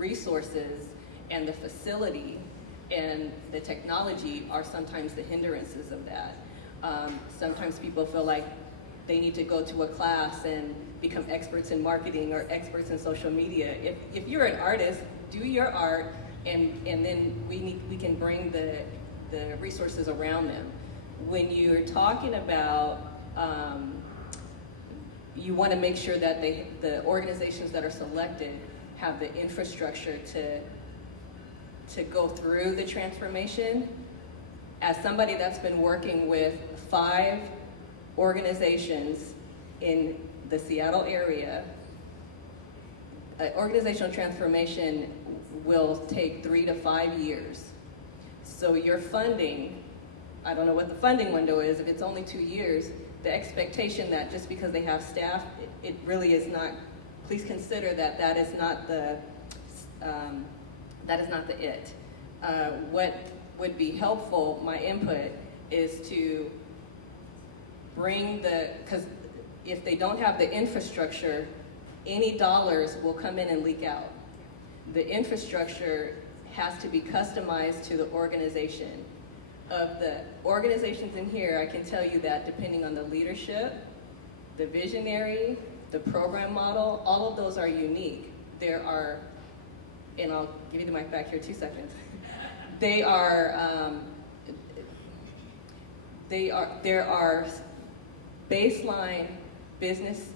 resources and the facility and the technology are sometimes the hindrances of that. Sometimes people feel like they need to go to a class and become experts in marketing or experts in social media. If you're an artist, do your art, and then we can bring the resources around them. When you're talking about, you want to make sure that the organizations that are selected have the infrastructure to go through the transformation. As somebody that's been working with 5 organizations in the Seattle area, organizational transformation will take 3 to 5 years. So your funding, I don't know what the funding window is, if it's only 2 years, the expectation that just because they have staff, it really is not, please consider that is not the it. What would be helpful, my input, is to bring because if they don't have the infrastructure, any dollars will come in and leak out. The infrastructure has to be customized to the organization. Of the organizations in here, I can tell you that depending on the leadership, the visionary, the program model, all of those are unique. There are, and I'll give you the mic back here 2 seconds. There are baseline business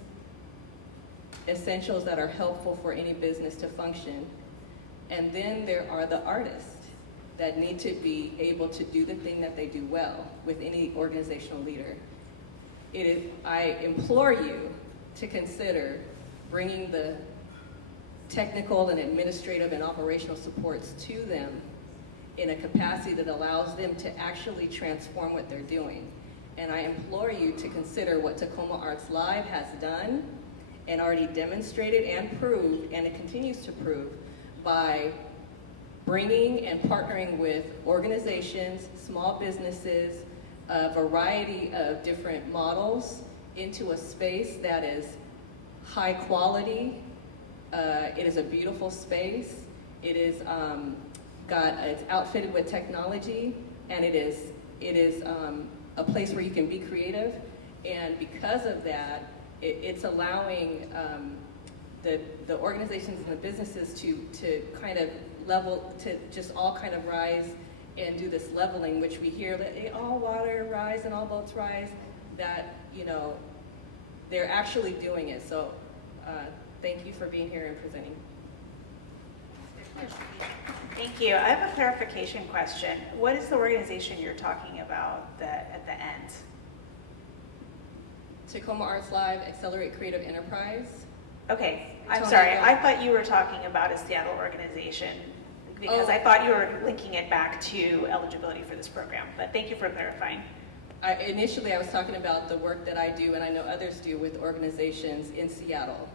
essentials that are helpful for any business to function. And then there are the artists that need to be able to do the thing that they do well with any organizational leader. I implore you to consider bringing the technical and administrative and operational supports to them in a capacity that allows them to actually transform what they're doing. And I implore you to consider what Tacoma Arts Live has done and already demonstrated and proved, and it continues to prove, by bringing and partnering with organizations, small businesses, a variety of different models into a space that is high quality. It is a beautiful space. It is it's outfitted with technology, and it is a place where you can be creative. And because of that, it's allowing the organizations and the businesses to kind of level, to just all kind of rise and do this leveling, which we hear that all water rise and all boats rise, that, they're actually doing it. So thank you for being here and presenting. Thank you. I have a clarification question. What is the organization you're talking about at the end? Tacoma Arts Live, Accelerate Creative Enterprise. Okay, I'm sorry. I thought you were talking about a Seattle organization because I thought you were linking it back to eligibility for this program, but thank you for clarifying. Initially, I was talking about the work that I do and I know others do with organizations in Seattle.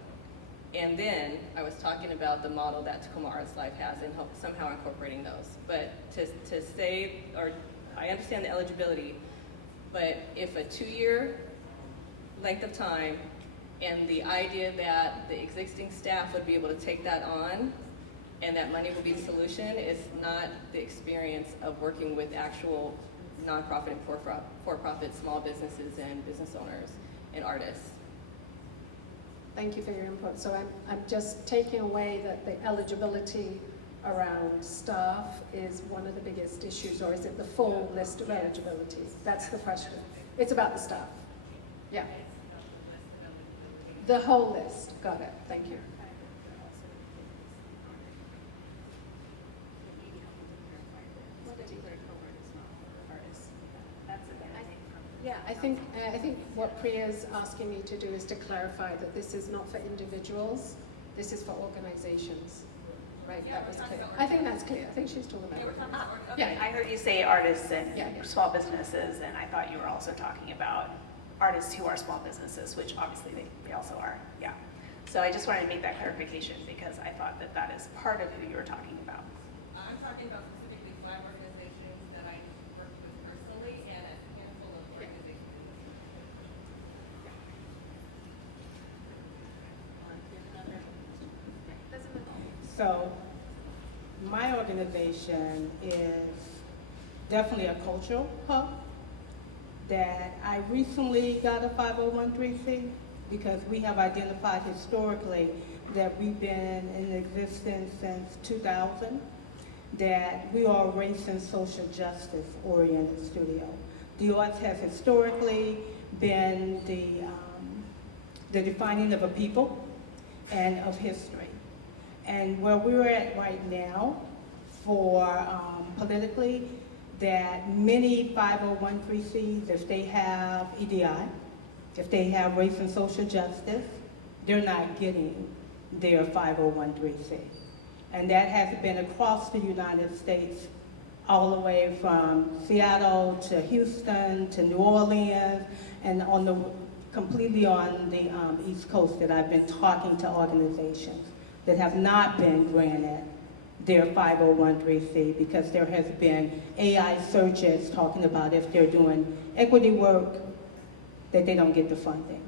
And then I was talking about the model that Tacoma Arts Live has and somehow incorporating those. But to say, or I understand the eligibility, but if a 2-year length of time and the idea that the existing staff would be able to take that on and that money will be the solution is not the experience of working with actual nonprofit and for-profit small businesses and business owners and artists. Thank you for your input. So I'm just taking away that the eligibility around staff is one of the biggest issues, or is it the full list of eligibilities? That's the question. It's about the staff. Yeah. The whole list. Got it. Thank you. Yeah, I think what Priya's asking me to do is to clarify that this is not for individuals, this is for organizations. Right, that was clear. I think that's clear. I think she's talking about Yeah, I heard you say artists and small businesses, and I thought you were also talking about artists who are small businesses, which obviously they also are, yeah. So I just wanted to make that clarification because I thought that is part of who you were talking about. I'm talking about specifically 5 organizations that I work with personally and a handful of organizations. So My organization is definitely a cultural hub. That I recently got a 501(c) because we have identified historically that we've been in existence since 2000, that we are a race and social justice oriented studio. The arts has historically been the defining of a people and of history. And where we're at right now for politically, that many 501(c)s, if they have EDI, if they have race and social justice, they're not getting their 501(c). And that has been across the United States, all the way from Seattle to Houston to New Orleans, and completely on the East Coast that I've been talking to organizations that have not been granted their 501(c) because there has been AI searches talking about if they're doing equity work, that they don't get the funding.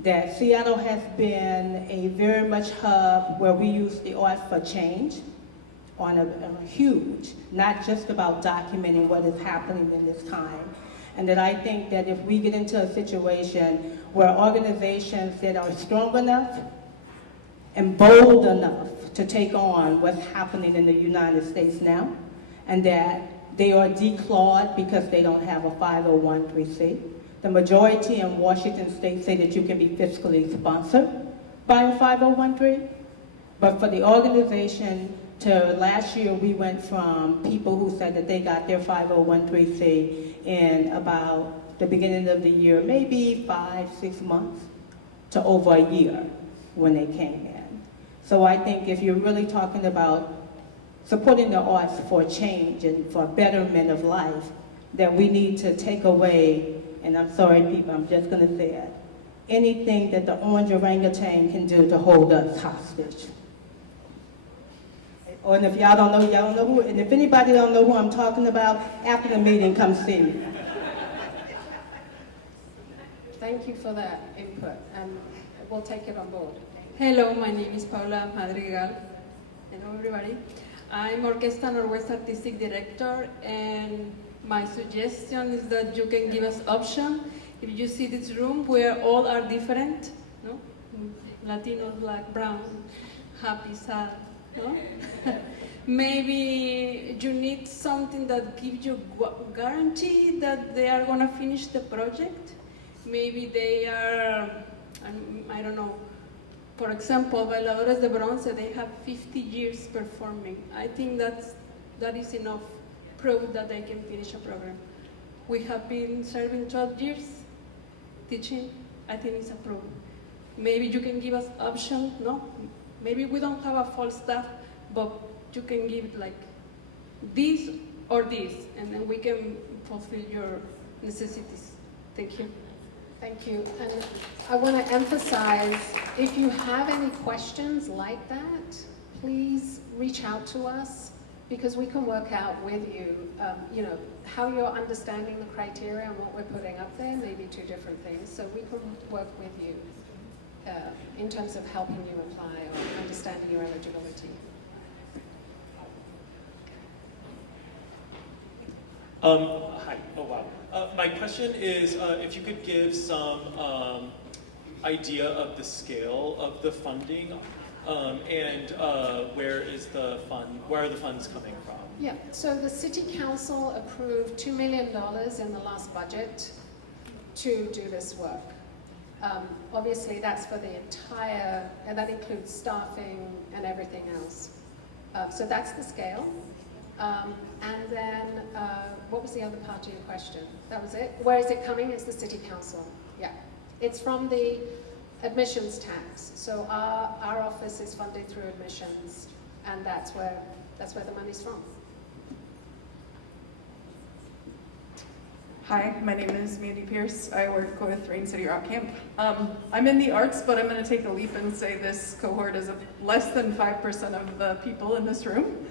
That Seattle has been a very much hub where we use the arts for change on a huge, not just about documenting what is happening in this time. And that I think that if we get into a situation where organizations that are strong enough and bold enough to take on what's happening in the United States now, and that they are declawed because they don't have a 501(c). The majority in Washington State say that you can be fiscally sponsored by a 501(c). But for the organization to last year, we went from people who said that they got their 501(c) in about the beginning of the year, maybe 5-6 months, to over a year when they came in. So I think if you're really talking about supporting the arts for change and for betterment of life, that we need to take away, and I'm sorry people, I'm just gonna say it, anything that the orange orangutan can do to hold us hostage. And if y'all don't know who, and if anybody don't know who I'm talking about, after the meeting, come see me. Thank you for that input, and we'll take it on board. Hello, my name is Paula Madrigal. Hello, everybody. I'm Orquesta Northwest Artistic Director, and my suggestion is that you can give us option. If you see this room, where all are different, no? Latino, black, brown, happy, sad, no? Maybe you need something that gives you guarantee that they are gonna finish the project. Maybe they are, I don't know, for example, Bailadores de Bronce, they have 50 years performing. I think that is enough proof that they can finish a program. We have been serving 12 years teaching. I think it's a proof. Maybe you can give us options, no? Maybe we don't have a full staff, but you can give like this or this, and then we can fulfill your necessities. Thank you. Thank you. And I want to emphasize, if you have any questions like that, please reach out to us, because we can work out with you, how you're understanding the criteria and what we're putting up there may be two different things. So we can work with you in terms of helping you apply or understanding your eligibility. Hi. Oh, wow. My question is if you could give some idea of the scale of the funding and where are the funds coming from? Yeah, so the City Council approved $2 million in the last budget to do this work. Obviously that's for the entire, and that includes staffing and everything else. So that's the scale. And then, what was the other part of your question? That was it? Where is it coming? It's the City Council. Yeah. It's from the admissions tax. So our office is funded through admissions, and that's where the money's from. Hi, my name is Mandy Pierce. I work with Rain City Rock Camp. I'm in the arts, but I'm going to take a leap and say this cohort is less than 5% of the people in this room.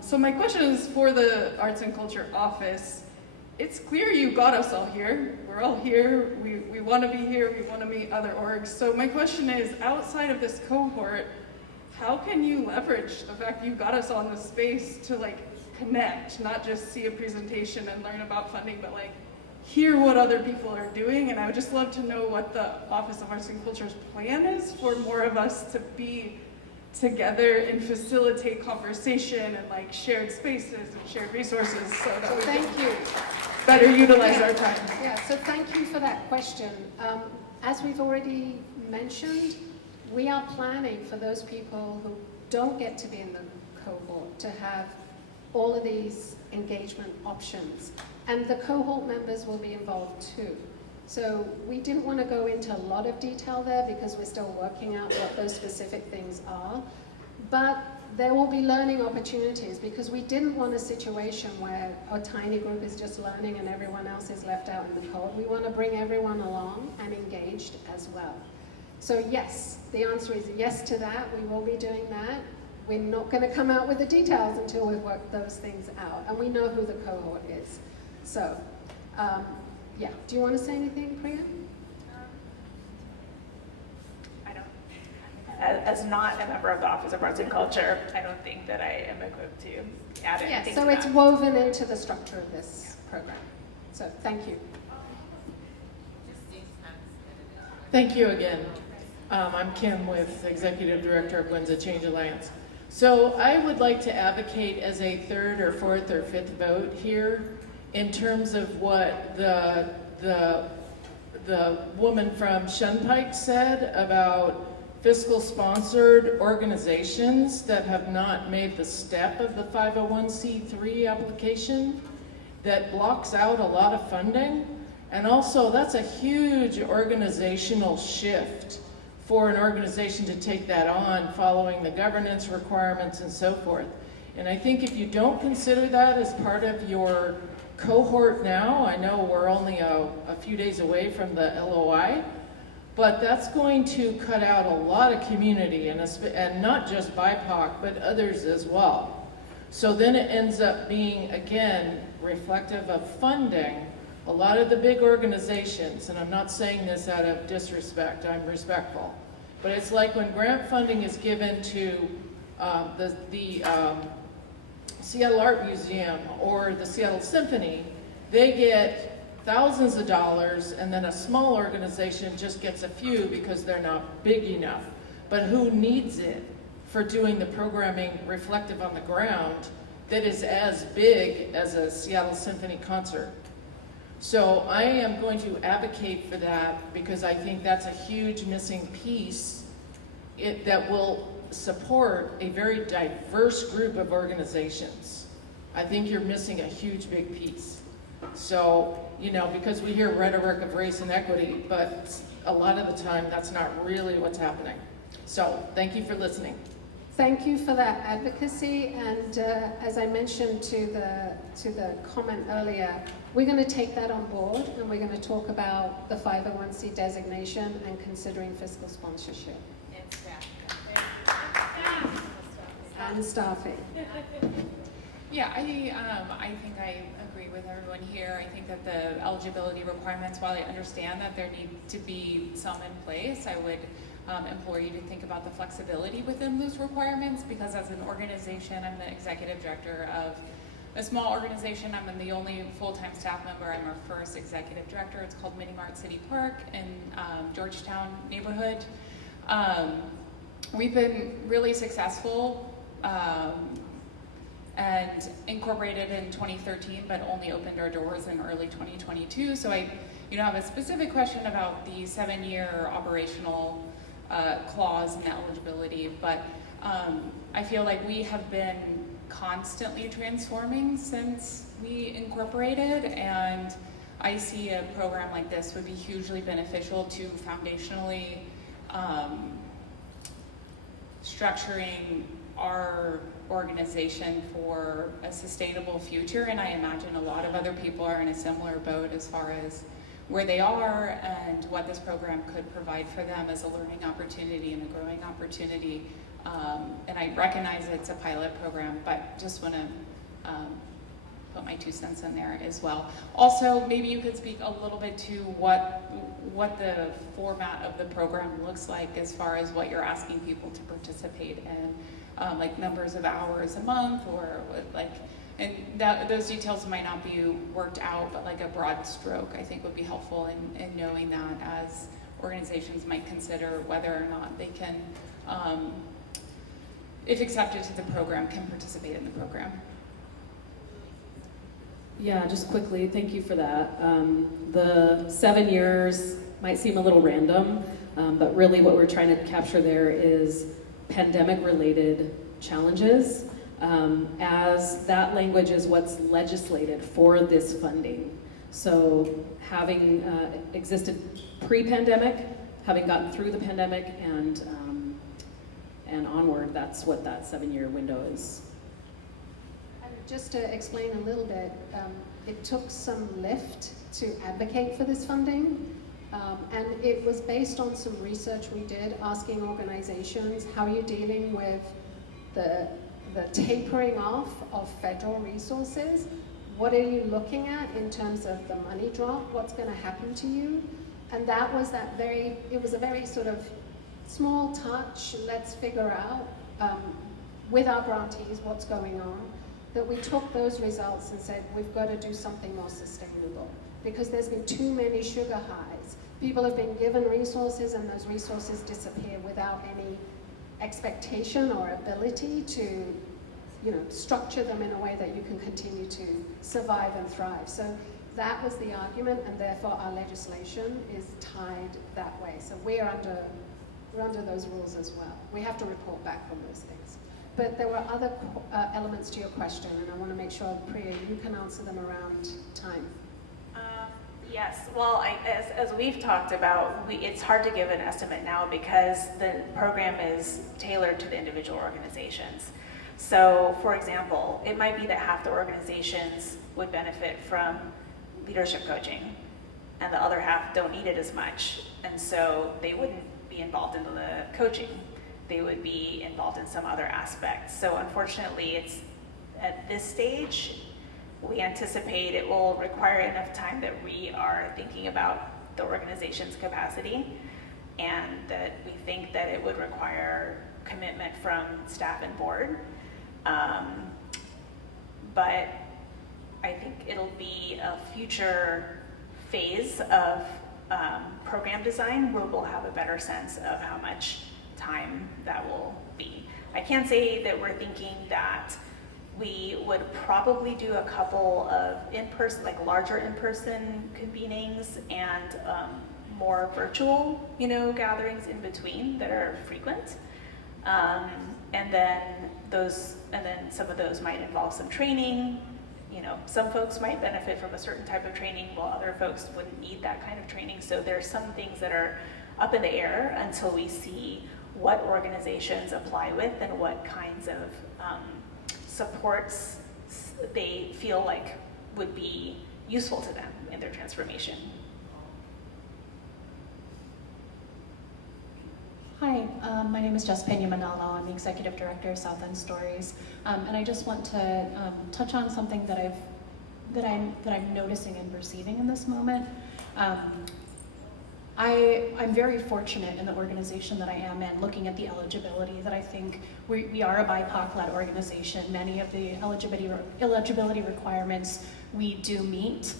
So my question is for the Arts and Culture Office. It's clear you got us all here. We're all here. We want to be here. We want to meet other orgs. So my question is, outside of this cohort, how can you leverage the fact you got us on the space to like connect, not just see a presentation and learn about funding, but like hear what other people are doing? And I would just love to know what the Office of Arts and Culture's plan is for more of us to be together and facilitate conversation and like shared spaces and shared resources so that we Thank can you. better utilize our time. Yeah, so thank you for that question. As we've already mentioned, we are planning for those people who don't get to be in the cohort to have all of these engagement options. And the cohort members will be involved too. So we didn't want to go into a lot of detail there because we're still working out what those specific things are. But there will be learning opportunities because we didn't want a situation where a tiny group is just learning and everyone else is left out in the cold. We want to bring everyone along and engaged as well. So yes, the answer is yes to that. We will be doing that. We're not going to come out with the details until we've worked those things out. And we know who the cohort is. So, yeah. Do you want to say anything, Priya? I don't, as not a member of the Office of Arts and Culture, I don't think that I am equipped to add anything So to it's that. woven into the structure of this program. So thank you. Thank you again. I'm Kim with Executive Director of Windsor Change Alliance. So I would like to advocate as a third or fourth or fifth vote here in terms of what the woman from Shunpike said about fiscal sponsored organizations that have not made the step of the 501c3 application that blocks out a lot of funding. And also that's a huge organizational shift for an organization to take that on following the governance requirements and so forth. And I think if you don't consider that as part of your cohort now, I know we're only a few days away from the LOI, but that's going to cut out a lot of community and not just BIPOC, but others as well. So then it ends up being, again, reflective of funding. A lot of the big organizations, and I'm not saying this out of disrespect, I'm respectful, but it's like when grant funding is given to the Seattle Art Museum or the Seattle Symphony, they get thousands of dollars and then a small organization just gets a few because they're not big enough. But who needs it for doing the programming reflective on the ground that is as big as a Seattle Symphony concert? So I am going to advocate for that because I think that's a huge missing piece that will support a very diverse group of organizations. I think you're missing a huge big piece. So, you know, because we hear rhetoric of race and equity, but a lot of the time that's not really what's happening. So thank you for listening. Thank you for that advocacy, and as I mentioned to the comment earlier, we're going to take that on board and we're going to talk about the 501c designation and considering fiscal sponsorship. And staffing. Yeah, I think I agree with everyone here. I think that the eligibility requirements, while I understand that there need to be some in place, I would implore you to think about the flexibility within those requirements, because as an organization, I'm the executive director of a small organization. I'm the only full-time staff member. I'm our first executive director. It's called Mini Mart City Park in Georgetown neighborhood. We've been really successful and incorporated in 2013, but only opened our doors in early 2022. So I have a specific question about the 7-year operational clause and eligibility, but I feel like we have been constantly transforming since we incorporated, and I see a program like this would be hugely beneficial to foundationally structuring our organization for a sustainable future. And I imagine a lot of other people are in a similar boat as far as where they are and what this program could provide for them as a learning opportunity and a growing opportunity. And I recognize it's a pilot program, but just want to put my 2 cents in there as well. Also, maybe you could speak a little bit to what the format of the program looks like as far as what you're asking people to participate in, like numbers of hours a month, or like, and those details might not be worked out, but like a broad stroke I think would be helpful in knowing that, as organizations might consider whether or not they can, if accepted to the program, can participate in the program. Yeah, just quickly, thank you for that. The 7 years might seem a little random, but really what we're trying to capture there is pandemic-related challenges, as that language is what's legislated for this funding. So having existed pre-pandemic, having gotten through the pandemic, and onward, that's what that 7-year window is. And just to explain a little bit, it took some lift to advocate for this funding, and it was based on some research we did, asking organizations, how are you dealing with the tapering off of federal resources? What are you looking at in terms of the money drop? What's going to happen to you? And that was it was a very sort of small touch, let's figure out with our grantees what's going on, that we took those results and said, we've got to do something more sustainable, because there's been too many sugar highs. People have been given resources, and those resources disappear without any expectation or ability to, structure them in a way that you can continue to survive and thrive. So that was the argument, and therefore our legislation is tied that way. So we're under those rules as well. We have to report back on those things. But there were other elements to your question, and I want to make sure, Priya, you can answer them around time. Yes, well, as we've talked about, it's hard to give an estimate now because the program is tailored to the individual organizations. So, for example, it might be that half the organizations would benefit from leadership coaching, and the other half don't need it as much, and so they wouldn't be involved in the coaching. They would be involved in some other aspect. So unfortunately, it's at this stage, we anticipate it will require enough time that we are thinking about the organization's capacity, and that we think that it would require commitment from staff and board. But I think it'll be a future phase of program design where we'll have a better sense of how much time that will be. I can say that we're thinking that we would probably do a couple of in-person, like larger in-person convenings, and more virtual, gatherings in between that are frequent. And then some of those might involve some training. Some folks might benefit from a certain type of training, while other folks wouldn't need that kind of training. So there's some things that are up in the air until we see what organizations apply with and what kinds of supports they feel like would be useful to them in their transformation. Hi, my name is Jess Pena-Manalo. I'm the Executive Director of South End Stories, and I just want to touch on something that I'm noticing and perceiving in this moment. I'm very fortunate in the organization that I am in, looking at the eligibility, that I think we are a BIPOC-led organization. Many of the eligibility requirements we do meet.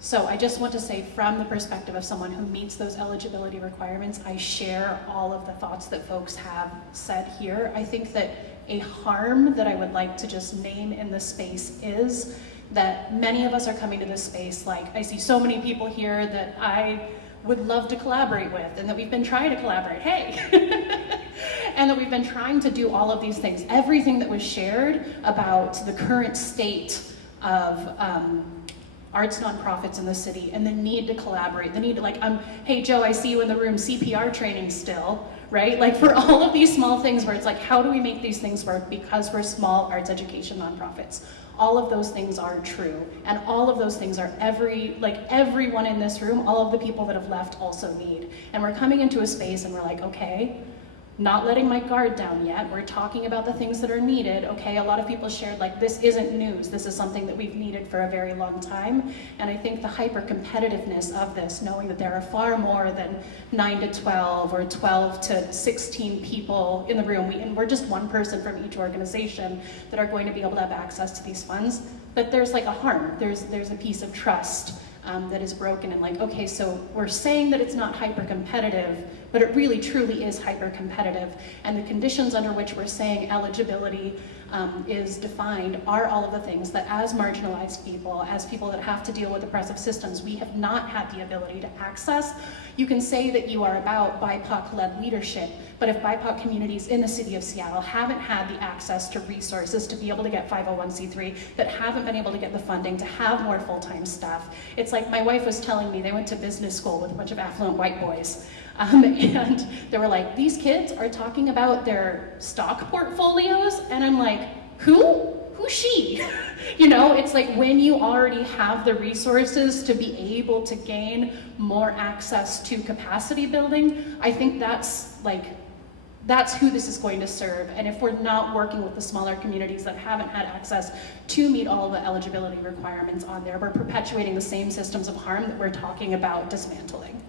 So I just want to say, from the perspective of someone who meets those eligibility requirements, I share all of the thoughts that folks have said here. I think that a harm that I would like to just name in this space is that many of us are coming to this space like, I see so many people here that I would love to collaborate with, and that we've been trying to collaborate, hey! And that we've been trying to do all of these things. Everything that was shared about the current state of arts nonprofits in the city, and the need to collaborate, the need to hey Joe, I see you in the room, CPR training still, right? Like, for all of these small things where it's like, how do we make these things work because we're small arts education nonprofits? All of those things are true, and all of those things are everyone in this room, all of the people that have left also need. And we're coming into a space and we're like, okay, not letting my guard down yet. We're talking about the things that are needed. Okay, a lot of people shared like this isn't news. This is something that we've needed for a very long time. And I think the hyper competitiveness of this, knowing that there are far more than 9 to 12 or 12 to 16 people in the room, and we're just one person from each organization that are going to be able to have access to these funds, but there's like a harm. There's a piece of trust that is broken, and like, okay, so we're saying that it's not hyper competitive, but it really truly is hyper competitive, and the conditions under which we're saying eligibility is defined are all of the things that as marginalized people, as people that have to deal with oppressive systems, we have not had the ability to access. You can say that you are about BIPOC-led leadership, but if BIPOC communities in the city of Seattle haven't had the access to resources to be able to get 501c3, that haven't been able to get the funding to have more full-time staff, it's like my wife was telling me they went to business school with a bunch of affluent white boys. And they were like, these kids are talking about their stock portfolios, and I'm like, who? Who's she? You know, it's like when you already have the resources to be able to gain more access to capacity building, I think that's who this is going to serve. And if we're not working with the smaller communities that haven't had access to meet all the eligibility requirements on there, we're perpetuating the same systems of harm that we're talking about dismantling.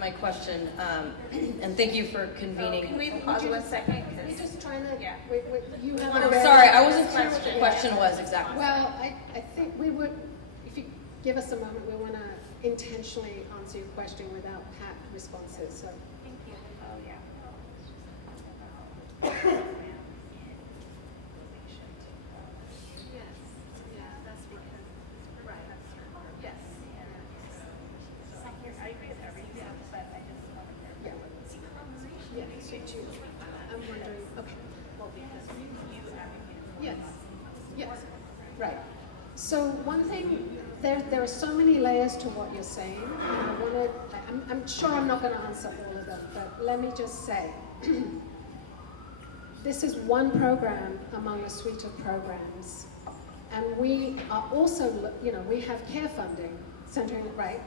My question, and thank you for convening. Can we pause 1 second? We're just trying to, Yeah. you have Oh, sorry, I wasn't clear what the question was exactly. Well, I think we would, if you give us a moment, we want to intentionally answer your question without pat responses. So. Thank you. Oh, yeah. I'm wondering, okay. Yes, yes, right. So one thing, there are so many layers to what you're saying, and I'm sure I'm not going to answer all of them, but let me just say, this is one program among a suite of programs, and we are also, we have care funding, centering, right,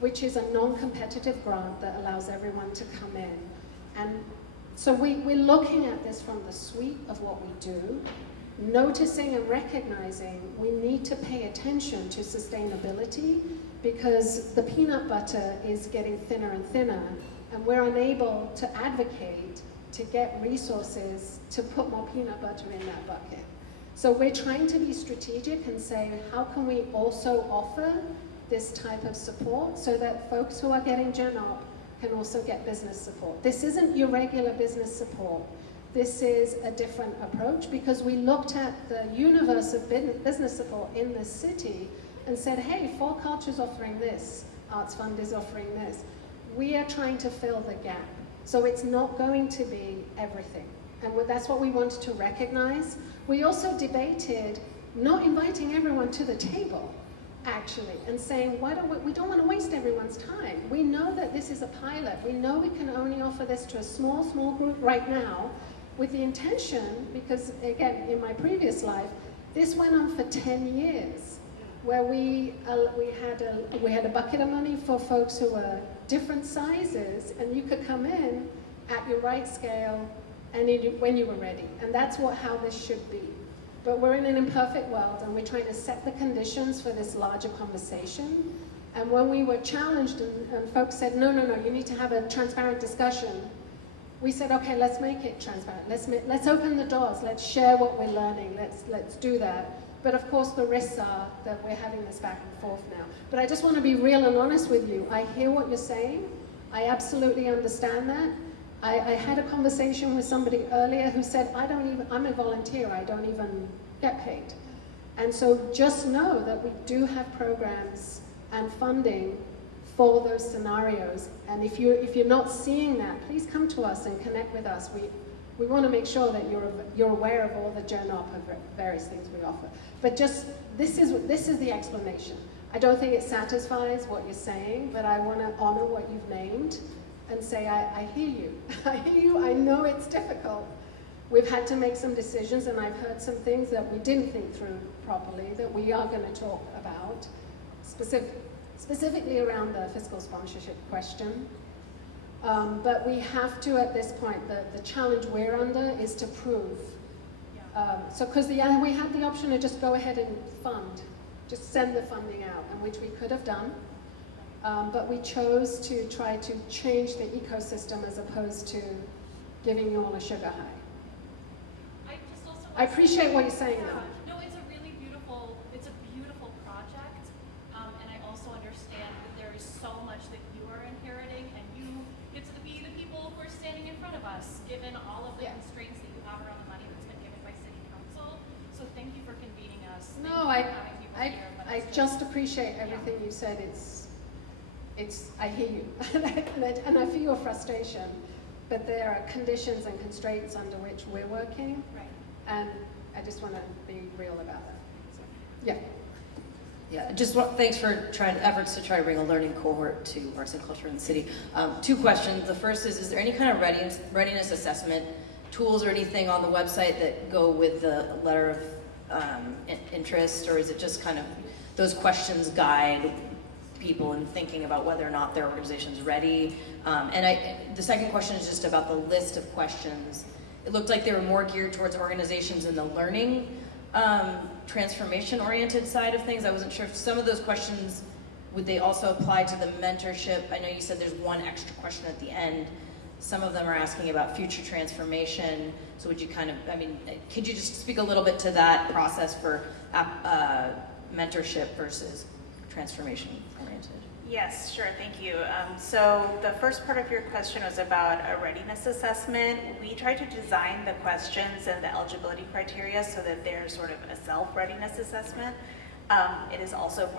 which is a non-competitive grant that allows everyone to come in. And so we're looking at this from the suite of what we do, noticing and recognizing we need to pay attention to sustainability because the peanut butter is getting thinner and thinner, and we're unable to advocate to get resources to put more peanut butter in that bucket. So we're trying to be strategic and say, how can we also offer this type of support so that folks who are getting Gen Op can also get business support. This isn't your regular business support. This is a different approach because we looked at the universe of business support in the city and said, hey, Four Culture's offering this, Arts Fund is offering this. We are trying to fill the gap. So it's not going to be everything. And that's what we wanted to recognize. We also debated not inviting everyone to the table, actually, and saying, we don't want to waste everyone's time. We know that this is a pilot. We know we can only offer this to a small group right now with the intention, because again, in my previous life, this went on for 10 years, where we had a bucket of money for folks who were different sizes, and you could come in at your right scale and when you were ready. And that's how this should be. But we're in an imperfect world, and we're trying to set the conditions for this larger conversation. And when we were challenged and folks said, no, you need to have a transparent discussion, we said, okay, let's make it transparent. Let's open the doors. Let's share what we're learning. Let's do that. But of course, the risks are that we're having this back and forth now. But I just want to be real and honest with you. I hear what you're saying. I absolutely understand that. I had a conversation with somebody earlier who said, I'm a volunteer, I don't even get paid. And so just know that we do have programs and funding for those scenarios. And if you're not seeing that, please come to us and connect with us. We want to make sure that you're aware of all the Gen Op and various things we offer. But just, this is the explanation. I don't think it satisfies what you're saying, but I want to honor what you've named and say, I hear you. I hear you, I know it's difficult. We've had to make some decisions, and I've heard some things that we didn't think through properly that we are going to talk about specifically around the fiscal sponsorship question. But we have to, at this point, the challenge we're under is to prove. Because we had the option to just go ahead and fund, just send the funding out, and which we could have done. But we chose to try to change the ecosystem as opposed to giving you all a sugar high. I appreciate what you're saying, though. No, it's a really beautiful, project, and I also understand that there is so much that you are inheriting, and you get to be the people who are standing in front of us, given all of the constraints that you have around the money that's been given by City Council. So thank you for convening us. No, I just appreciate everything you said. I hear you, and I feel your frustration, but there are conditions and constraints under which we're working. Right. And I just want to be real about that. So, yeah. Yeah, thanks for efforts to try to bring a learning cohort to arts and culture in the city. 2 questions. The first is there any kind of readiness assessment tools or anything on the website that go with the letter of interest, or is it just kind of those questions guide people in thinking about whether or not their organization's ready? The second question is just about the list of questions. It looked like they were more geared towards organizations in the learning, transformation-oriented side of things. I wasn't sure if some of those questions, would they also apply to the mentorship? I know you said there's one extra question at the end. Some of them are asking about future transformation. So would you could you just speak a little bit to that process for mentorship versus transformation-oriented? Yes, sure, thank you. So the first part of your question was about a readiness assessment. We tried to design the questions and the eligibility criteria so that they're sort of a self-readiness assessment. It is also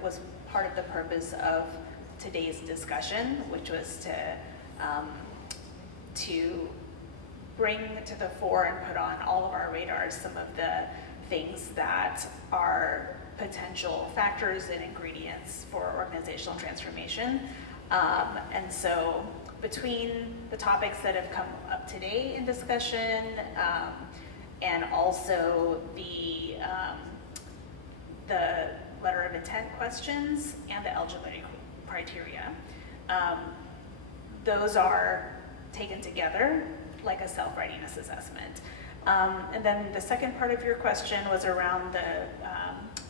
was part of the purpose of today's discussion, which was to bring to the fore and put on all of our radars some of the things that are potential factors and ingredients for organizational transformation. And so between the topics that have come up today in discussion and also the letter of intent questions and the eligibility criteria, those are taken together like a self-readiness assessment. And then the second part of your question was around the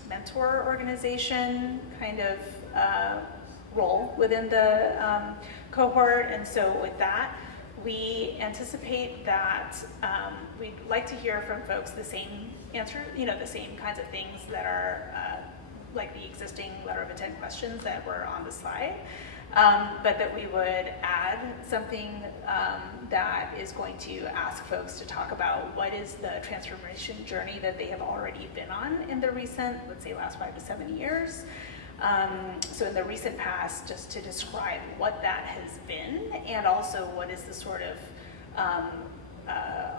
mentor organization kind of role within the cohort. And so with that, we anticipate that we'd like to hear from folks the same answer, the same kinds of things that are like the existing letter of intent questions that were on the slide. But that we would add something that is going to ask folks to talk about what is the transformation journey that they have already been on in the recent, let's say, last 5 to 7 years. So in the recent past, just to describe what that has been, and also what is the sort of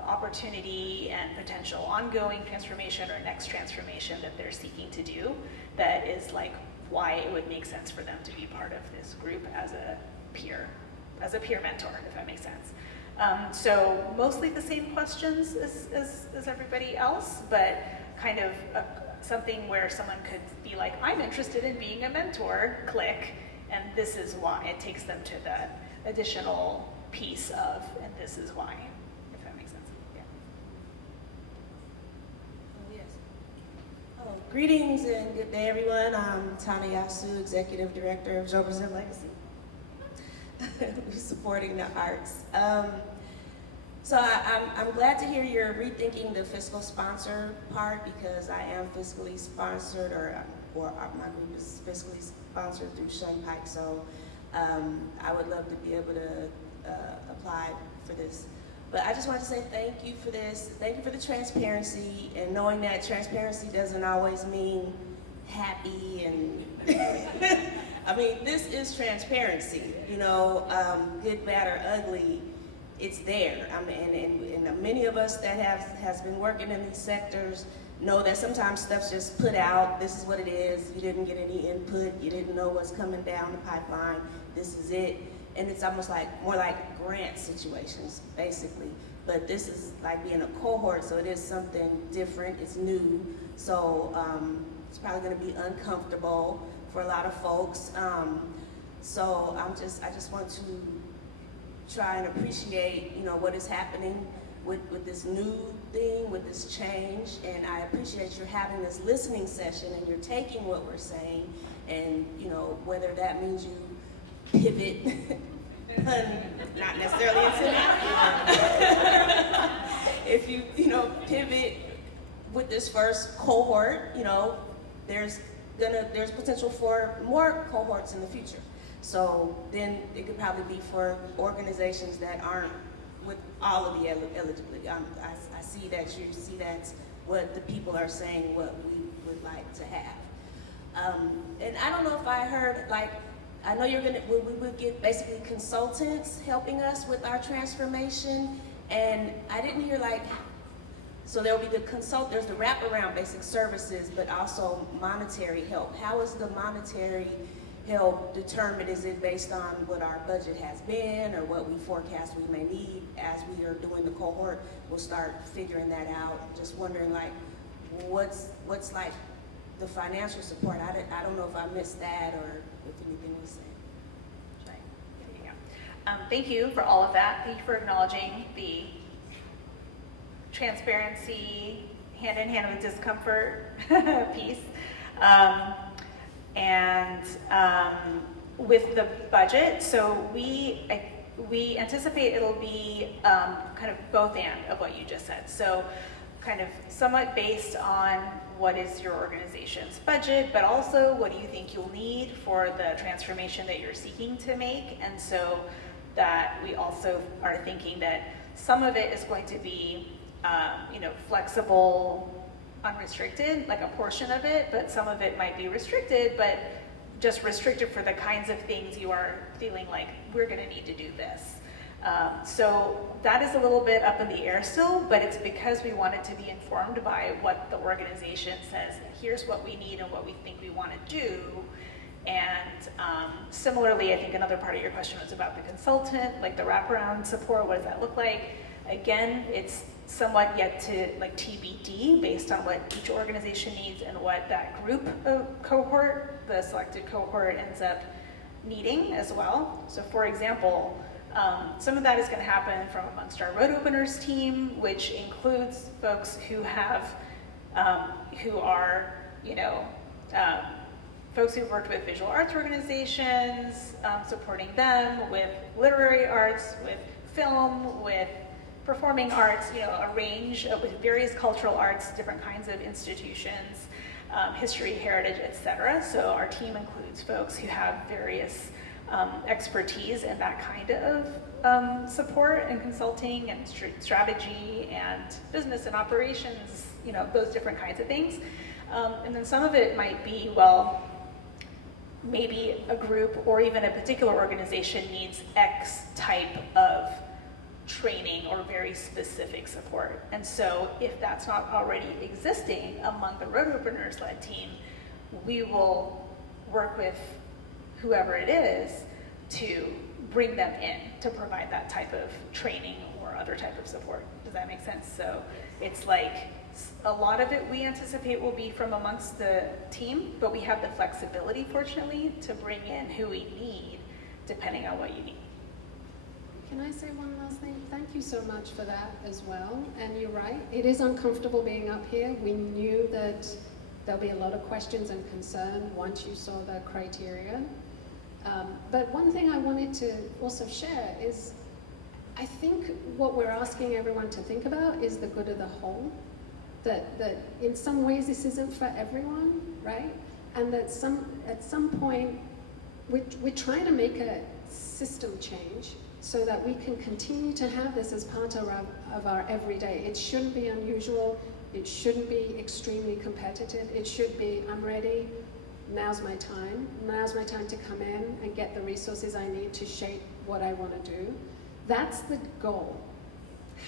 opportunity and potential ongoing transformation or next transformation that they're seeking to do, that is like why it would make sense for them to be part of this group as a peer mentor, if that makes sense. So mostly the same questions as everybody else, but kind of something where someone could be like, I'm interested in being a mentor, click, and this is why. It takes them to the additional piece of, and this is why, if that makes sense. Yeah. Oh, greetings and good day, everyone. I'm Tana Yasu, Executive Director of Joe Brazil Legacy. We're supporting the arts. So I'm glad to hear you're rethinking the fiscal sponsor part, because I am fiscally sponsored, or my group is fiscally sponsored through Shun Pike. So I would love to be able to apply for this. But I just want to say thank you for this. Thank you for the transparency, and knowing that transparency doesn't always mean happy and I mean, this is transparency, good, bad, or ugly, it's there. I mean, and many of us that has been working in these sectors know that sometimes stuff's just put out, this is what it is, you didn't get any input, you didn't know what's coming down the pipeline, this is it. And it's almost more like grant situations, basically. But this is like being a cohort, so it is something different, it's new. So it's probably gonna be uncomfortable for a lot of folks. So I just want to try and appreciate, you know, what is happening with this new thing, with this change, and I appreciate you're having this listening session and you're taking what we're saying, and, you know, whether that means you pivot, not necessarily into that, if you know, pivot with this first cohort, you know, there's potential for more cohorts in the future. So then it could probably be for organizations that aren't with all of the eligibility. I see that you see that's what the people are saying, what we would like to have. And I don't know if I heard, like, I know we would get basically consultants helping us with our transformation, and I didn't hear, like, so there'll be there's the wraparound basic services, but also monetary help. How is the monetary help determined? Is it based on what our budget has been or what we forecast we may need as we are doing the cohort? We'll start figuring that out. Just wondering, like, what's like the financial support? I don't know if I missed that or if anything was said. There you go. Thank you for all of that. Thank you for acknowledging the transparency, hand in hand with discomfort piece. With the budget, so we anticipate it'll be kind of both and of what you just said. So kind of somewhat based on what is your organization's budget, but also what do you think you'll need for the transformation that you're seeking to make. And so that we also are thinking that some of it is going to be flexible, unrestricted, like a portion of it, but some of it might be restricted, but just restricted for the kinds of things you are feeling like we're going to need to do this. So that is a little bit up in the air still, but it's because we wanted to be informed by what the organization says, here's what we need and what we think we want to do. And similarly, I think another part of your question was about the consultant, like the wraparound support, what does that look like? Again, it's somewhat yet to like TBD based on what each organization needs and what that group of cohort, the selected cohort, ends up needing as well. So for example, some of that is going to happen from amongst our Road Openers team, which includes folks who have, who are, folks who've worked with visual arts organizations, supporting them with literary arts, with film, with performing arts, a range of with various cultural arts, different kinds of institutions, history, heritage, etc. So our team includes folks who have various expertise in that kind of support and consulting and strategy and business and operations, those different kinds of things. And then some of it might be, well, maybe a group or even a particular organization needs X type of training or very specific support. And so if that's not already existing among the Road Openers led team, we will work with whoever it is to bring them in to provide that type of training or other type of support. Does that make sense? So it's like a lot of it we anticipate will be from amongst the team, but we have the flexibility, fortunately, to bring in who we need depending on what you need. Can I say one last thing? Thank you so much for that as well. And you're right, it is uncomfortable being up here. We knew that there'll be a lot of questions and concern once you saw the criteria. But one thing I wanted to also share is, I think what we're asking everyone to think about is the good of the whole. That in some ways this isn't for everyone, right? And that at some point, we're trying to make a system change so that we can continue to have this as part of our everyday. It shouldn't be unusual. It shouldn't be extremely competitive. It should be, I'm ready, now's my time. Now's my time to come in and get the resources I need to shape what I want to do. That's the goal.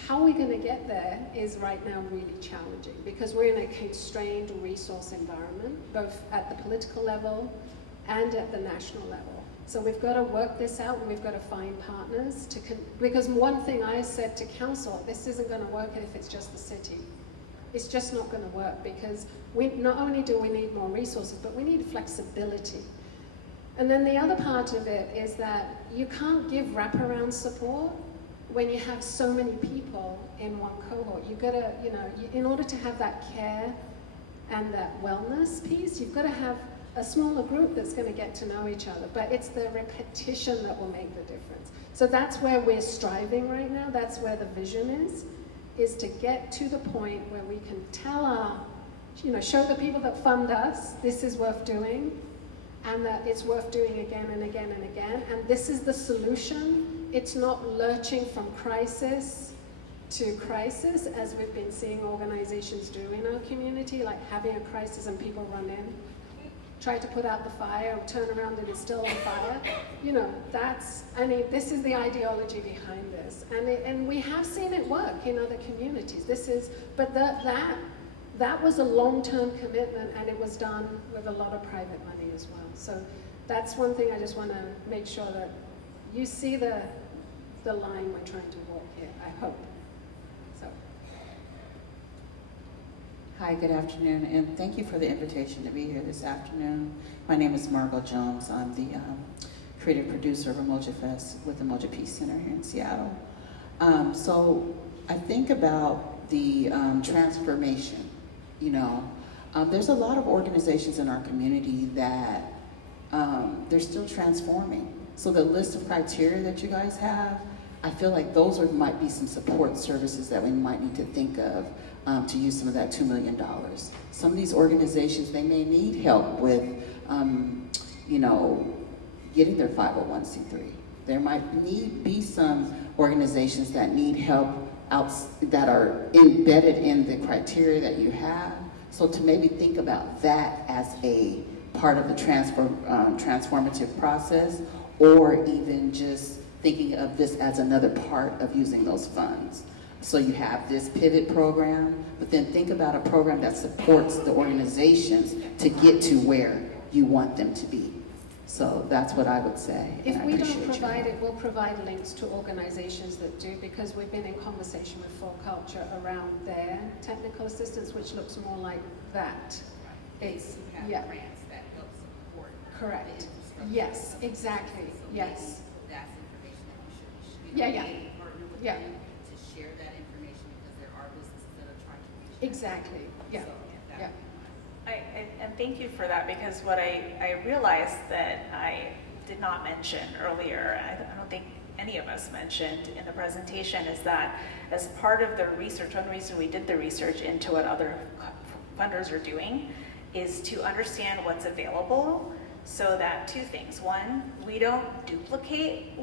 How we're going to get there is right now really challenging because we're in a constrained resource environment, both at the political level and at the national level. So we've got to work this out and we've got to find partners because one thing I said to council, this isn't going to work if it's just the city. it's just not going to work, because we not only do we need more resources, but we need flexibility. And then the other part of it is that you can't give wraparound support when you have so many people in one cohort. You've got to, in order to have that care and that wellness piece, you've got to have a smaller group that's going to get to know each other. But it's the repetition that will make the difference. So that's where we're striving right now. That's where the vision is to get to the point where we can tell our, show the people that fund us, this is worth doing, and that it's worth doing again and again and again. And this is the solution. It's not lurching from crisis to crisis, as we've been seeing organizations do in our community, like having a crisis and people run in, try to put out the fire, or turn around and it's still on fire. This is the ideology behind this. And we have seen it work in other communities. But that was a long-term commitment, and it was done with a lot of private money as well. So that's one thing I just want to make sure that you see the line we're trying to walk here, I hope. So. Hi, good afternoon, and thank you for the invitation to be here this afternoon. My name is Margot Jones. I'm the creative producer of Emoji Fest with Emoji Peace Center here in Seattle. So I think about the transformation. There's a lot of organizations in our community that they're still transforming. So the list of criteria that you guys have, I feel like those might be some support services that we might need to think of to use some of that $2 million. Some of these organizations, they may need help with, getting their 501c3. There might be some organizations that need help that are embedded in the criteria that you have. So to maybe think about that as a part of the transformative process, or even just thinking of this as another part of using those funds. So you have this pivot program, but then think about a program that supports the organizations to get to where you want them to be. So that's what I would say. If we don't provide it, we'll provide links to organizations that do, because we've been in conversation with For Culture around their technical assistance, which looks more like that. It's, yeah. Grants that help support. Correct. Yes, exactly. Yes. That's information that we should partner with Yeah. them to share that information, because there are businesses that are trying to reach. Exactly. Yeah. So, yeah. And thank you for that, because what I realized that I did not mention earlier, I don't think any of us mentioned in the presentation, is that as part of the research, one reason we did the research into what other funders are doing is to understand what's available, so that two things. One, we don't duplicate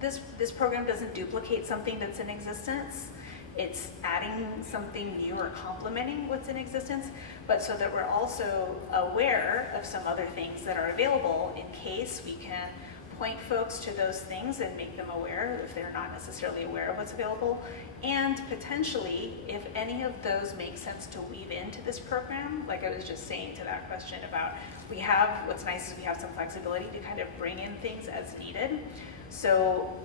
this program doesn't duplicate something that's in existence. It's adding something new or complementing what's in existence, but so that we're also aware of some other things that are available in case we can point folks to those things and make them aware if they're not necessarily aware of what's available. And potentially, if any of those make sense to weave into this program, like I was just saying to that question about, what's nice is we have some flexibility to kind of bring in things as needed. So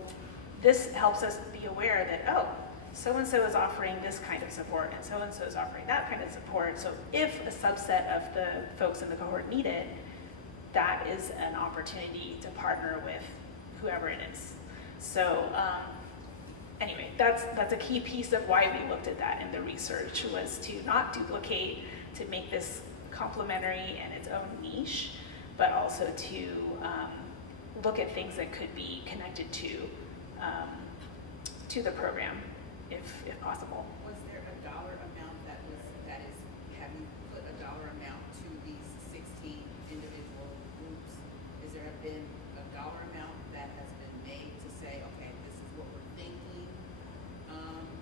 this helps us be aware that, so-and-so is offering this kind of support, and so-and-so is offering that kind of support. So if a subset of the folks in the cohort need it, that is an opportunity to partner with whoever it is. So anyway, that's a key piece of why we looked at that in the research, was to not duplicate, to make this complementary and its own niche, but also to look at things that could be connected to the program, if possible. Was there a dollar amount have you put a dollar amount to these 16 individual groups? Has there been a dollar amount that has been made to say, okay, this is what we're thinking,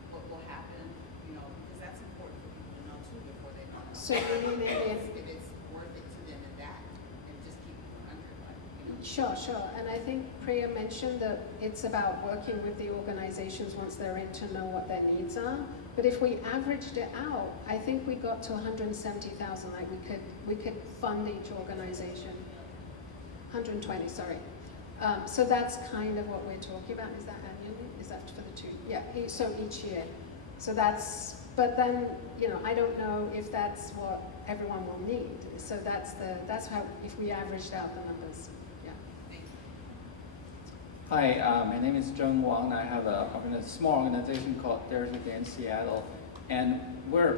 what will happen, because that's important for people to know too before they know. So you mean if it's worth it to them in that, and just keep it under, Sure. And I think Priya mentioned that it's about working with the organizations once they're in to know what their needs are. But if we averaged it out, I think we got to 170,000. Like we could fund each organization. 120, sorry. So that's kind of what we're talking about. Is that annually? Is that for the two? Yeah. So each year. So that's but then, I don't know if that's what everyone will need. So that's how, if we averaged out the numbers, yeah. Hi, my name is Zheng Wang. I have a small organization called There's Against Seattle, and we're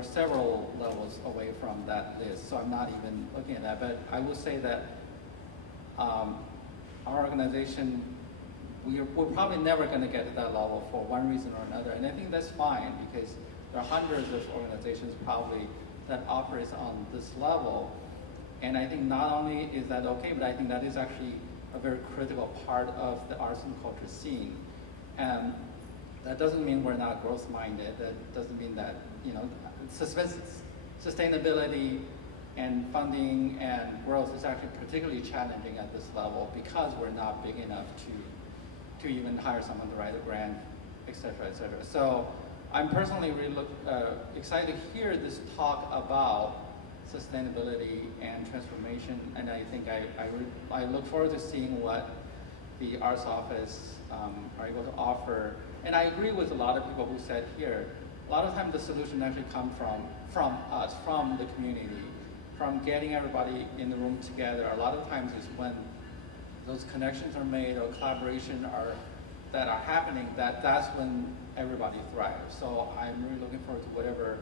several levels away from that list, so I'm not even looking at that. But I will say that our organization, we're probably never going to get to that level for one reason or another, and I think that's fine because there are hundreds of organizations probably that operates on this level, and I think not only is that okay, but I think that is actually a very critical part of the arts and culture scene. And that doesn't mean we're not growth-minded. That doesn't mean that, sustainability and funding and growth is actually particularly challenging at this level because we're not big enough to even hire someone to write a grant, et cetera, et cetera. So I'm personally really excited to hear this talk about sustainability and transformation, and I think I look forward to seeing what the Arts Office are able to offer. And I agree with a lot of people who said here, a lot of times the solution actually comes from us, from the community, from getting everybody in the room together. A lot of times is when those connections are made or collaboration that are happening, that's when everybody thrives. So I'm really looking forward to whatever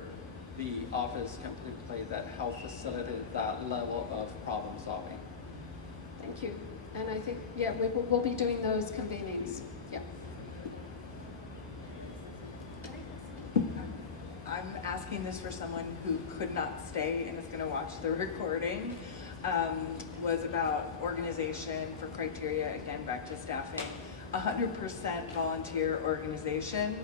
the office can play that help facilitate that level of problem solving. Thank you. And I think, yeah, we'll be doing those convenings. Yeah. I'm asking this for someone who could not stay and is going to watch the recording. Was about organization for criteria, again, back to staffing. 100% volunteer organization.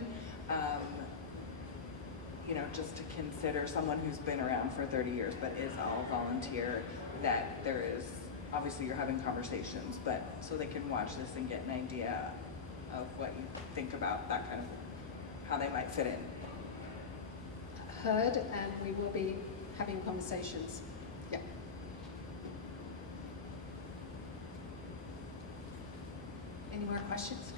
Just to consider someone who's been around for 30 years but is all volunteer, that there is, obviously you're having conversations, but so they can watch this and get an idea of what you think about that kind of, how they might fit in. Heard, and we will be having conversations. Yeah. Any more questions?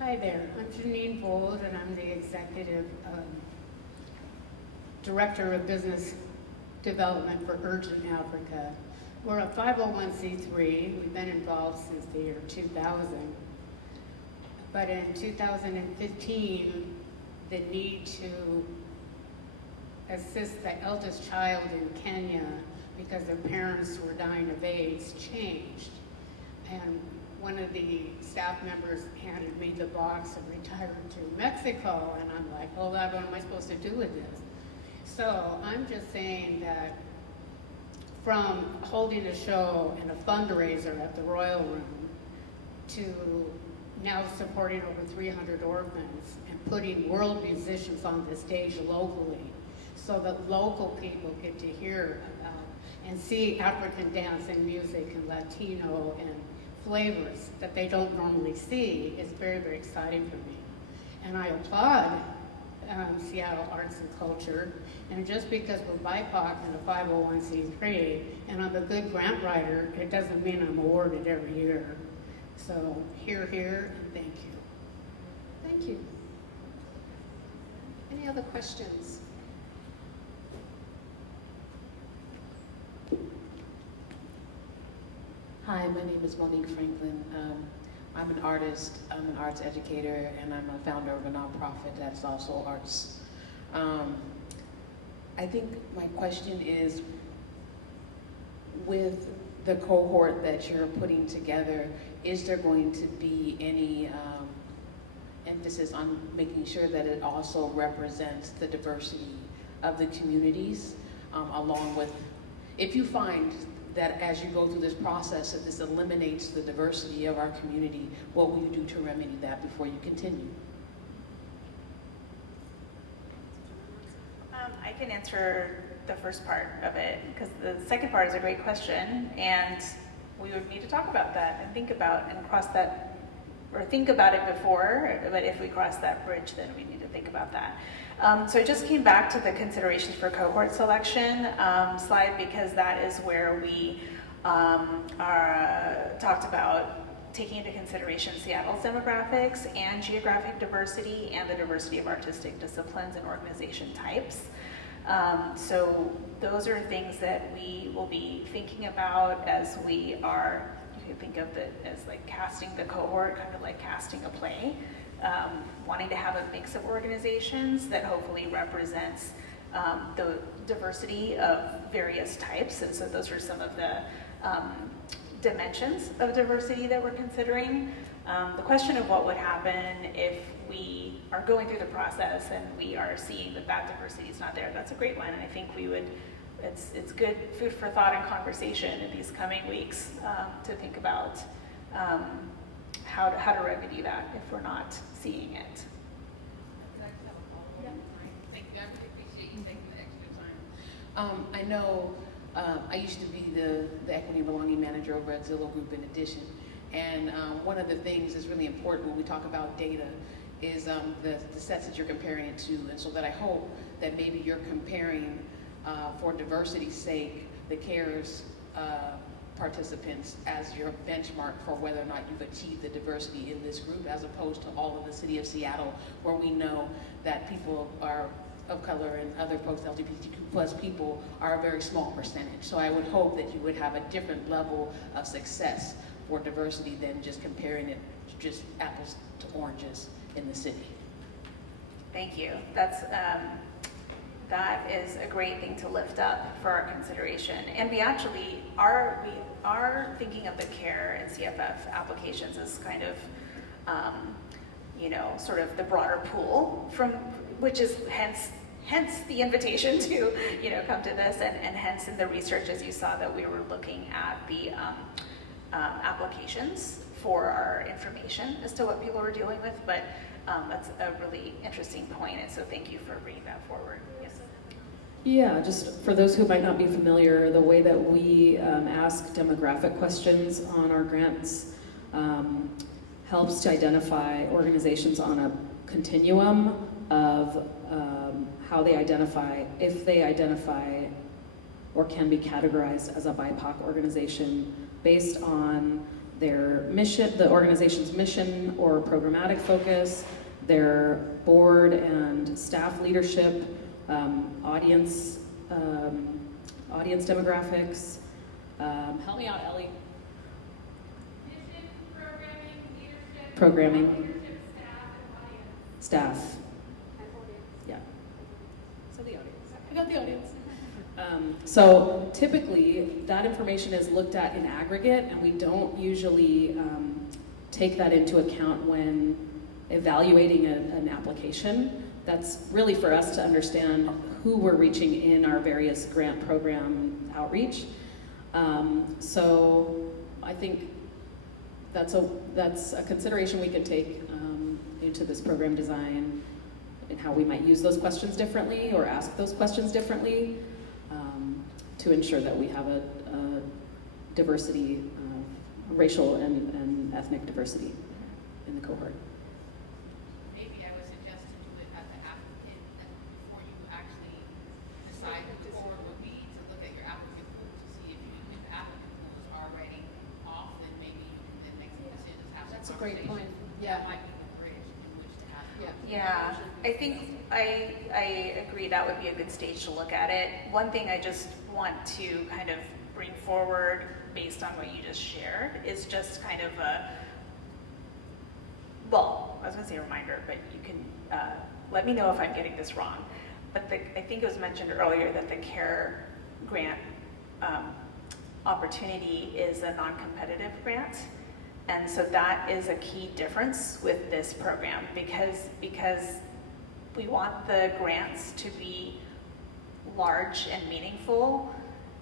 Hi there, I'm Janine Bold, and I'm the Executive Director of Business Development for Urgent Africa. We're a 501c3. We've been involved since the year 2000. But in 2015, the need to assist the eldest child in Kenya because their parents were dying of AIDS changed. And one of the staff members handed me the box of retired to Mexico, and I'm like, oh God, what am I supposed to do with this? So I'm just saying that from holding a show and a fundraiser at the Royal Room to now supporting over 300 orphans and putting world musicians on the stage locally so that local people get to hear about and see African dance and music and Latino and flavors that they don't normally see is very, very exciting for me. And I applaud Seattle Arts and Culture, and just because we're BIPOC and a 501c3 and I'm a good grant writer, it doesn't mean I'm awarded every year. So hear, hear, and thank you. Thank you. Any other questions? Hi, my name is Monique Franklin. I'm an artist, I'm an arts educator, and I'm a founder of a nonprofit that's also arts. I think my question is, with the cohort that you're putting together, is there going to be any emphasis on making sure that it also represents the diversity of the communities, along with, if you find that as you go through this process, that this eliminates the diversity of our community, what will you do to remedy that before you continue? I can answer the first part of it, because the second part is a great question, and we would need to talk about that and think about and cross that, or think about it before, but if we cross that bridge, then we need to think about that. So I just came back to the considerations for cohort selection slide, because that is where we talked about taking into consideration Seattle's demographics and geographic diversity and the diversity of artistic disciplines and organization types. So those are things that we will be thinking about as we are, you can think of it as like casting the cohort, kind of like casting a play, wanting to have a mix of organizations that hopefully represents the diversity of various types. And so those are some of the dimensions of diversity that we're considering. The question of what would happen if we are going through the process and we are seeing that that diversity is not there, that's a great one. And I think we would, it's good food for thought and conversation in these coming weeks to think about how to remedy that if we're not seeing it. Thank you. I really appreciate you taking the extra time. I know I used to be the equity and belonging manager over at Zillow Group in addition. And one of the things that's really important when we talk about data is the sets that you're comparing it to. And so that I hope that maybe you're comparing, for diversity's sake, the CARES participants as your benchmark for whether or not you've achieved the diversity in this group, as opposed to all of the city of Seattle, where we know that people are of color and other folks, LGBTQ plus people, are a very small percentage. So I would hope that you would have a different level of success for diversity than just comparing it just apples to oranges in the city. Thank you. That is a great thing to lift up for our consideration. And we actually are thinking of the CARE and CFF applications as kind of, sort of the broader pool from which is hence the invitation to, come to this, and hence in the research, as you saw, that we were looking at the applications for our information as to what people were dealing with, but that's a really interesting point, and so thank you for bringing that forward. Yes. Yeah, just for those who might not be familiar, the way that we ask demographic questions on our grants helps to identify organizations on a continuum of how they identify, if they identify or can be categorized as a BIPOC organization based on their mission, the organization's mission or programmatic focus, their board and staff leadership, audience demographics. Help me out, Ellie. Mission, programming, leadership, Programming. leadership, staff, and audience. Staff. And audience. Yeah. So the audience. I got the audience. So typically, that information is looked at in aggregate, and we don't usually take that into account when evaluating an application. That's really for us to understand who we're reaching in our various grant program outreach. So I think that's a consideration we can take into this program design and how we might use those questions differently or ask those questions differently. To ensure that we have a diversity, racial and ethnic diversity in the cohort. Maybe I would suggest to do it as an applicant before you actually decide who the cohort would be, to look at your applicant pool to see if the applicant pool is already off, then maybe you can then make some decisions. That's a great point. Yeah. That might be the bridge in which to have. Yeah, I think I agree that would be a good stage to look at it. One thing I just want to kind of bring forward based on what you just shared is just kind of I was going to say a reminder, but you can let me know if I'm getting this wrong. But I think it was mentioned earlier that the CARE grant opportunity is a non-competitive grant. And so that is a key difference with this program because we want the grants to be large and meaningful,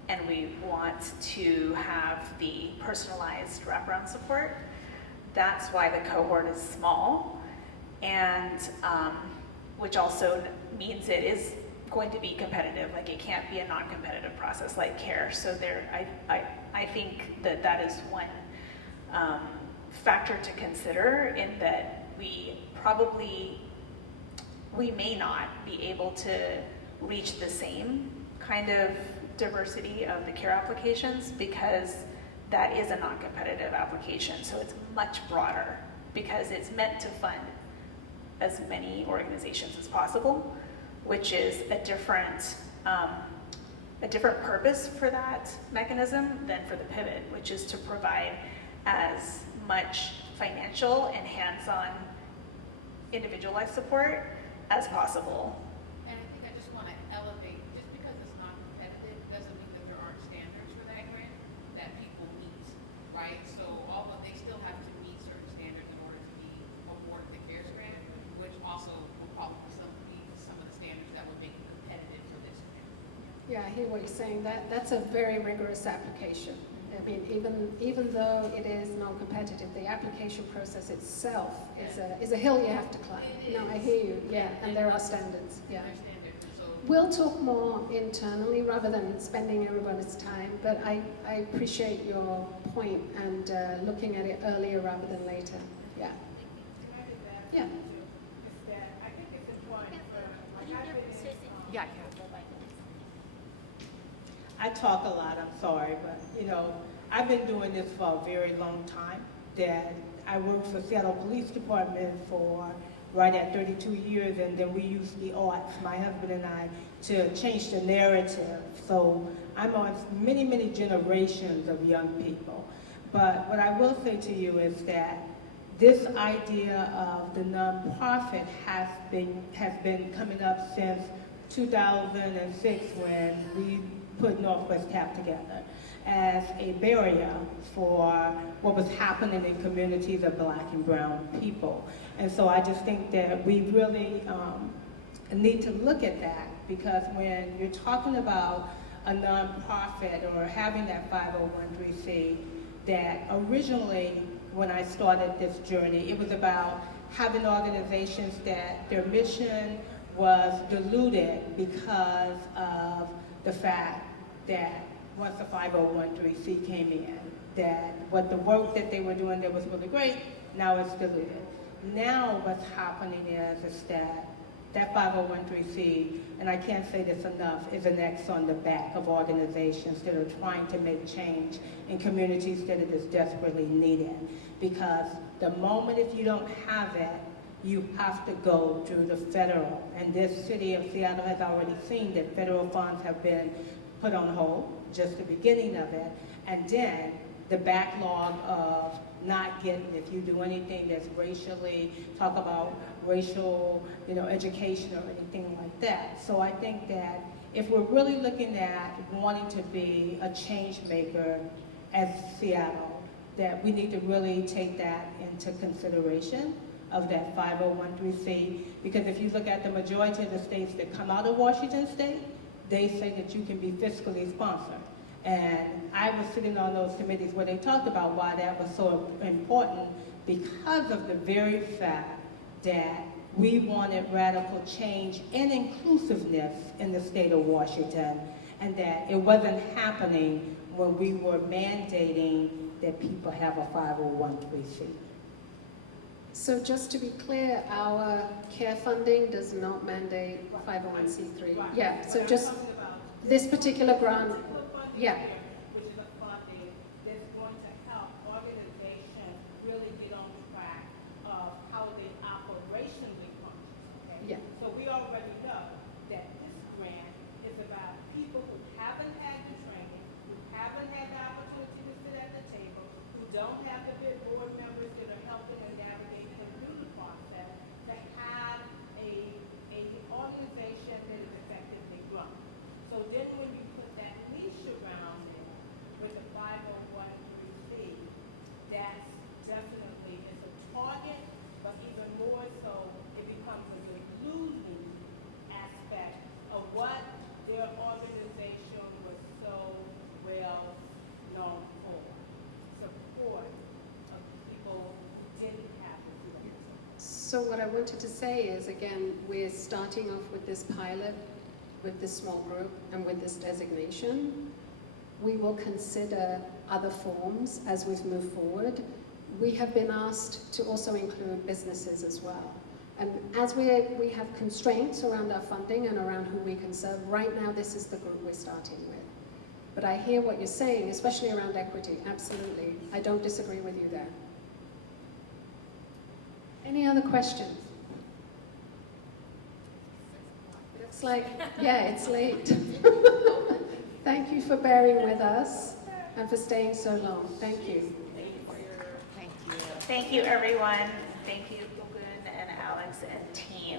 and we want to have the personalized wraparound support. That's why the cohort is small, and which also means it is going to be competitive. Like, it can't be a non-competitive process like CARE. So I think that is one factor to consider, in that we may not be able to reach the same kind of diversity of the CARE applications because that is a non-competitive application. So it's much broader because it's meant to fund as many organizations as possible, which is a different purpose for that mechanism than for the pivot, which is to provide as much financial and hands-on individualized support as possible. And I think I just want to elevate, just because it's not competitive doesn't mean that there aren't standards for that grant that people meet, right? So although they still have to meet certain standards in order to be awarded the CARES grant, which also will probably be some of the standards that would make it competitive for this grant. Yeah, I hear what you're saying. That's a very rigorous application. I mean, even though it is non-competitive, the application process itself is a hill you have to climb. No, I hear you. Yeah, and there are standards. Yeah. We'll talk more internally rather than spending everybody's time. But I appreciate your point and looking at it earlier rather than later. Yeah. Yeah. Yeah. I talk a lot, I'm sorry, but I've been doing this for a very long time. That I worked for Seattle Police Department for right at 32 years, and then we used the arts, my husband and I, to change the narrative. So I'm on many, many generations of young people. But what I will say to you is that this idea of the nonprofit has been coming up since 2006 when we put Northwest CAP together as a barrier for what was happening in communities of Black and brown people. And so I just think that we really need to look at that, because when you're talking about a nonprofit or having that 501(c), that originally when I started this journey, it was about having organizations that their mission was diluted because of the fact that once the 501(c) came in, that what the work that they were doing that was really great, now it's diluted. Now what's happening is that 501(c), and I can't say this enough, is an X on the back of organizations that are trying to make change in communities that it is desperately needed. Because the moment if you don't have it, you have to go through the federal. And this city of Seattle has already seen that federal funds have been put on hold, just the beginning of it. And then the backlog of not getting, if you do anything that's racially, talk about racial, education or anything like that. So I think that if we're really looking at wanting to be a change maker as Seattle, that we need to really take that into consideration of that 501(c), because if you look at the majority of the states that come out of Washington State, they say that you can be fiscally sponsored. And I was sitting on those committees where they talked about why that was so important, because of the very fact that we wanted radical change and inclusiveness in the state of Washington, and that it wasn't happening when we were mandating that people have a 501(c). So just to be clear, our CARE funding does not mandate 501(c)(3). Yeah, so just this particular grant, yeah. Which is a funding that's going to help organizations really get on track of how they operationally function. Okay? Yeah. So we already know that this grant is about people who haven't had the training, who haven't had the opportunity to sit at the table, who don't have the big board members that are helping and navigating them through the process, to have a organization that is effectively run. So then when you put that leash around it with the 501(c), that's definitely is a target, but even more so, it becomes a losing aspect of what their organization was so well known for. Support of people who didn't have the tools. So what I wanted to say is, again, we're starting off with this pilot, with this small group, and with this designation. We will consider other forms as we've moved forward. We have been asked to also include businesses as well. And as we have constraints around our funding and around who we can serve, right now this is the group we're starting with. But I hear what you're saying, especially around equity, absolutely. I don't disagree with you there. Any other questions? Looks like, yeah, it's late. Thank you for bearing with us and for staying so long. Thank you. Thank you, everyone. Thank you, Gugun and Alex and team.